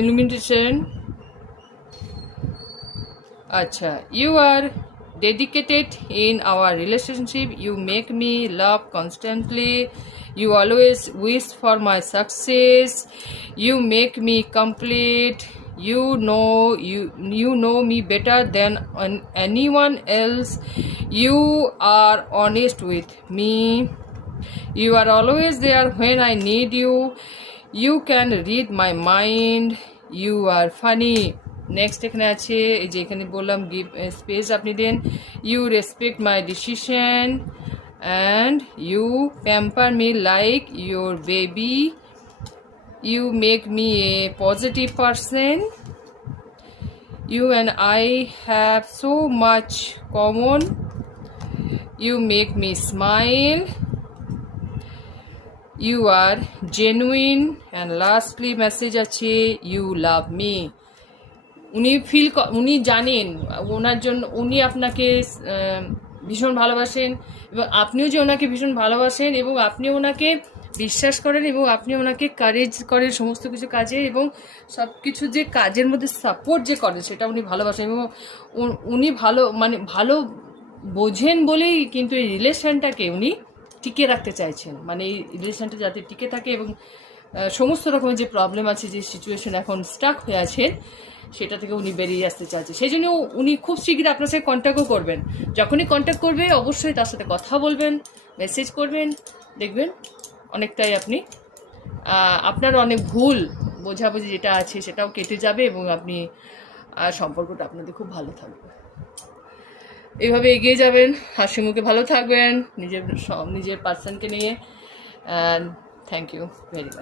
illumination. Acha, you are dedicated in our relationship. You make me laugh constantly. You always wish for my success. You make me complete. You know me better than anyone else. You are honest with me. You are always there when I need you. You can read my mind. You are funny. Next এখানে আছে এই যে এখানে বললাম give space আপনি দেন। You respect my decision and you pamper me like your baby. You make me a positive person. You and I have so much common. You make me smile. You are genuine. And lastly message আছে you love me. উনি জানেন ওনার জন্য উনি আপনাকে ভীষণ ভালোবাসেন এবং আপনিও যে ওনাকে ভীষণ ভালোবাসেন এবং আপনি ওনাকে বিশ্বাস করেন এবং আপনি ওনাকে কারেজ করেন সমস্ত কিছু কাজে এবং সব কিছু যে কাজের মধ্যে সাপোর্ট যে করেন সেটা উনি ভালোবাসেন এবং উনি ভালো বোঝেন বলেই কিন্তু এই রিলেশনটাকে উনি টিকে রাখতে চাইছেন, মানে এই রিলেশনটা যাতে টিকে থাকে এবং সমস্ত রকমের যে প্রবলেম আছে যে সিচুয়েশন এখন স্টাক হয়ে আছেন সেটা থেকে উনি বেরিয়ে আসতে চাইছে। সেই জন্য উনি খুব শীঘ্রই আপনার সাথে কন্ট্যাক্টও করবেন। যখনই কন্ট্যাক্ট করবে অবশ্যই তার সাথে কথা বলবেন, মেসেজ করবেন, দেখবেন অনেকটাই আপনি আপনার অনেক ভুল বোঝাবুঝি যেটা আছে সেটাও কেটে যাবে এবং আপনি সম্পর্কটা আপনাদের খুব ভালো থাকবে। এইভাবে এগিয়ে যাবেন, হাসি মুখে ভালো থাকবেন নিজের পার্সনকে নিয়ে। Thank you very much.